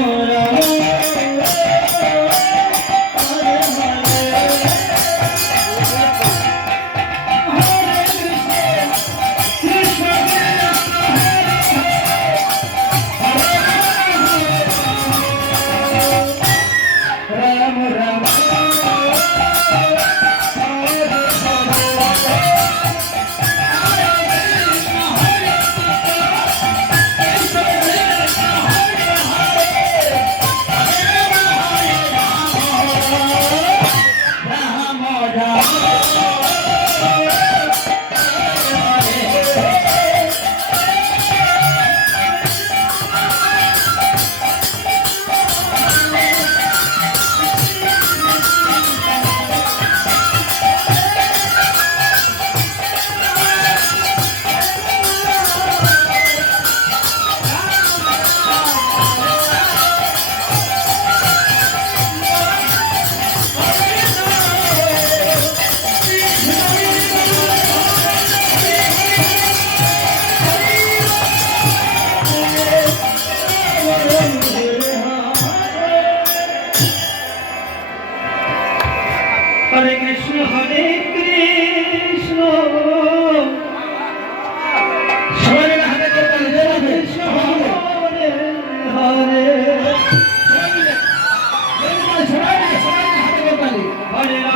Thank you. Yeah. হরে কৃষ্ণ হরে কৃষ্ণ সবাই হাতে হরে হরে হরে